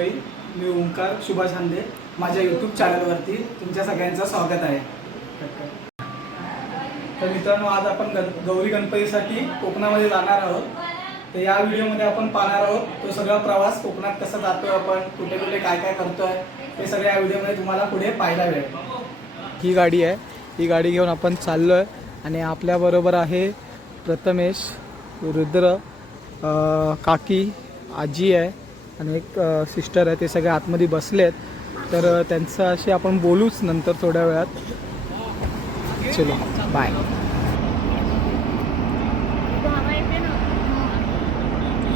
मंडळी मी ओंकार सुभाष हांदे माझ्या यूट्यूब चॅनलवरती तुमच्या सगळ्यांचं स्वागत आहे. तर मित्रांनो आज आपण गण गौरी गणपतीसाठी कोकणामध्ये जाणार आहोत. तर या व्हिडिओमध्ये आपण पाहणार आहोत तो सगळा प्रवास कोकणात कसा जातोय आपण कुठे कुठे काय काय करतोय हे सगळं या व्हिडिओमध्ये तुम्हाला पुढे पाहायला मिळेल. ही गाडी आहे. ही गाडी घेऊन आपण चाललो आहे आणि आपल्याबरोबर आहे प्रथमेश रुद्र काकी आजी आहे. आणि एक सिस्टर आहे ते सगळे आतमध्ये बसलेत. तर अ, त्यांचं अशी आपण बोलूच नंतर थोड्या वेळात. चलो बाय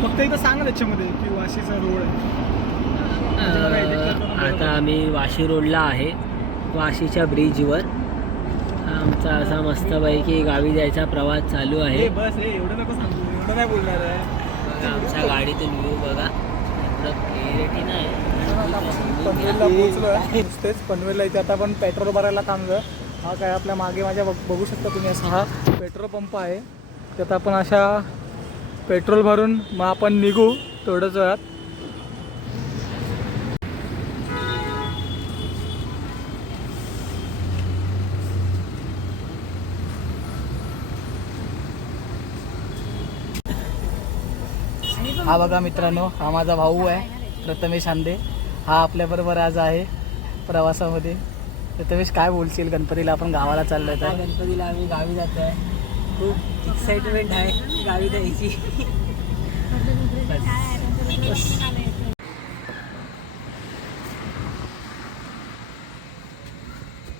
फक्त एकदा सांग त्याच्यामध्ये की वाशीचा रोड आहे. आता आम्ही वाशी रोडला आहे. वाशीच्या ब्रिजवर आमचा असा मस्तपैकी गावी जायचा प्रवास चालू आहे. बस एवढं नको सांगू. एवढं नाही बोलणार आहे? आमच्या गाडीतून व्ह्यू बघा. पनवेलला पोहोचलो तेच पनवेलला इथे. आता आपण पेट्रोल भरायला थांबलं हा काय आपल्या मागे माझ्या बघ- बघू शकता तुम्ही असा हा पेट्रोल पंप आहे. त्यात आपण अशा पेट्रोल भरून मग आपण निघू. थोड्याच वेळात. हा बघा मित्रांनो हा माझा भाऊ आहे. प्रथमेश हांदे. हा आपल्याबरोबर आज आहे प्रवासामध्ये. प्रथमेश काय बोलशील? गणपतीला आपण गावाला चाललोय आता तर गणपतीला आम्ही गावी जातो आहे खूप एक्साइटमेंट आहे गावी जायची.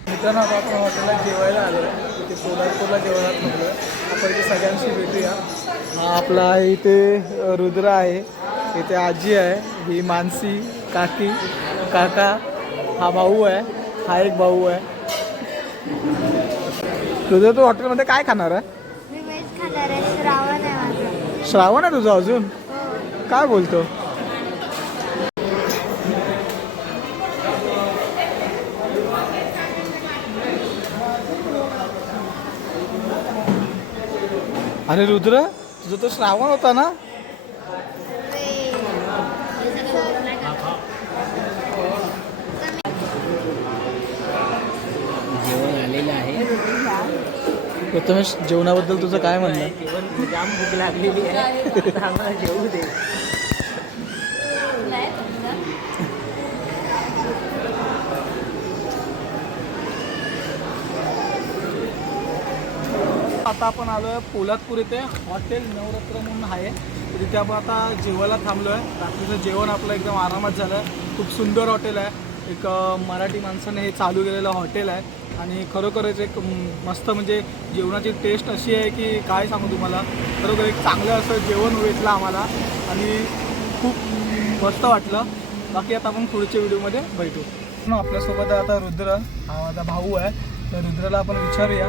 मित्रांनो आता आपण हॉटेलला जेवायला आलो. आहे इथे सोलापूरला जेवायला थांबलो आपण इथे सगळ्यांशी भेटूया. हा आपला आहे इथे रुद्र आहे. इथे आजी आहे ही मानसी काकी काका हा भाऊ आहे हा एक भाऊ आहे. रुद्र तू हॉटेलमध्ये काय खाणार आहे? मी व्हेज खाणार आहे श्रावण आहे माझा. श्रावण आहे तुझं अजून? हो. काय बोलतो? अरे रुद्र तुझं तो श्रावण होता ना जेवण आलेलं आहे प्रथमेश जेवणाबद्दल तुझं काय म्हणणं? आहे? जेवण जाम भूक लागलेली आहे. आता आम्हाला जेवू दे. आता आपण आलो आहे पोलादपूर इथे. हॉटेल नवरत्न म्हणून आहे. तिथे आपण आता जेवायला थांबलो आहे रात्रीचं जेवण आपलं एकदम आरामात झालं आहे खूप सुंदर हॉटेल आहे. एक मराठी माणसाने हे चालू केलेलं हॉटेल आहे. आणि खरोखरच एक मस्त म्हणजे जेवणाची टेस्ट अशी आहे की काय सांगू तुम्हाला? खरोखर एक चांगलं असं जेवण भेटलं आम्हाला आणि खूप मस्त वाटलं. बाकी आता आपण पुढच्या व्हिडिओमध्ये भेटू. न, आपल्यासोबत आहे आता रुद्र. हा माझा भाऊ आहे. तर रुद्राला आपण विचारूया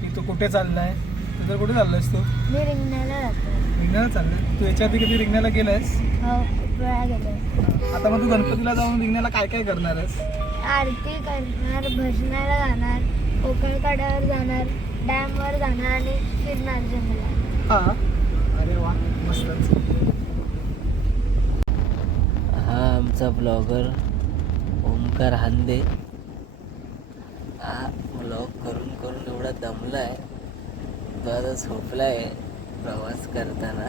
की तू कुठे चाललाय? रुद्र कुठे चाललायस तू? मी रिंगणाला रिंगणाला चाललाय. तू याच्या आधी कधी रिंगणाला गेलायस? हो आता मग तू गणपतीला जाऊन रिंगणाला काय काय करणार आहेस? आरती करणार भजनाला जाणार कोकण कड्यावर जाणार डॅमवर जाणार आणि फिरणार जंगलात. हा. अरे वा मस्तच. हा आमचा ब्लॉगर ओमकार हांदे. हा ब्लॉग करून करून एवढा दमला आहे तो आता झोपला आहे प्रवास करताना.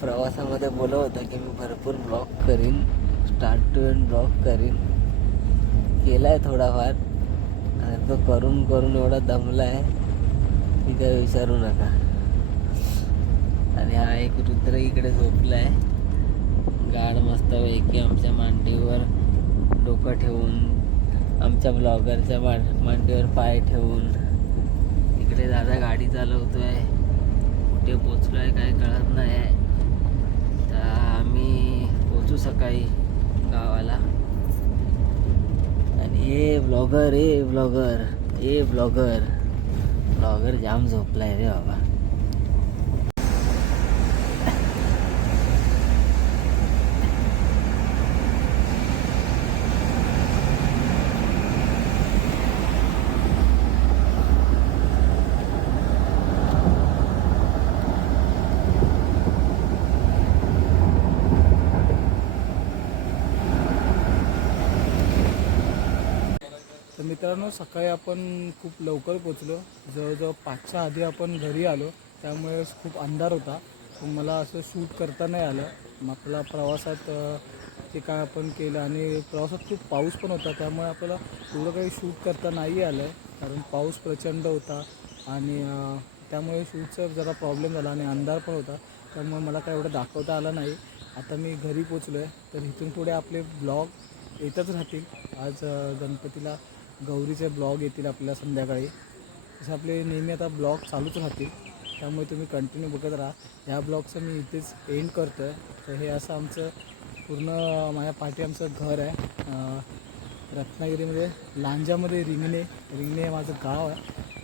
प्रवासामध्ये बोलत होता की मी भरपूर ब्लॉग करीन स्टार्ट टू एंड ब्लॉग करीन. केला आहे थोडाफार. आणि तो करून करून एवढा दमला आहे की काय विचारू नका. आणि हा एक रुद्र इकडे झोपला आहे गाड मस्तपैकी आमच्या मांडीवर डोकं ठेवून आमच्या ब्लॉगरच्या मांडीवर पाय ठेवून. इकडे दादा गाडी चालवतो आहे कुठे पोचलो आहे काय कळत नाही आहे तर आम्ही पोचू सकाळी गावाला. आणि हे ब्लॉगर ए ब्लॉगर ए ब्लॉगर ब्लॉगर जाम झोपलाय रे बाबा. मित्रांनो सकाळी आपण खूप लवकर पोचलो. जवळजवळ पाचच्या आधी आपण घरी आलो. त्यामुळे खूप अंधार होता. पण मला असं शूट करता नाही आलं. मग आपला प्रवासात ते काय आपण केलं आणि प्रवासात खूप पाऊस पण होता. त्यामुळे आपल्याला एवढं काही शूट करता नाही आलं. आहे कारण पाऊस प्रचंड होता आणि त्यामुळे शूटचा जरा प्रॉब्लेम झाला आणि अंधार पण होता. त्यामुळे मला काय एवढं दाखवता आलं नाही. आता मी घरी पोचलो आहे तर इथून पुढे आपले ब्लॉग येतच राहतील. आज गणपतीला गौरीचे ब्लॉग येतील आपल्याला संध्याकाळी. तसे आपले नेहमी आता ब्लॉग चालूच राहतील. त्यामुळे तुम्ही कंटिन्यू बघत राहा. ह्या ब्लॉगचं मी इथेच एंड करतो आहे तर हे असं आमचं पूर्ण माझ्या पाठी आमचं घर आहे. रत्नागिरीमध्ये लांजामध्ये रिंगणे. रिंगणे हे माझं गाव आहे.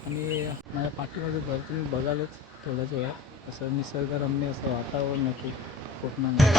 आणि माझ्या पाठीमध्ये घर तुम्ही बघालच थोड्याच वेळा असं निसर्गरम्य असं वातावरण आहे खूप कोकणामध्ये.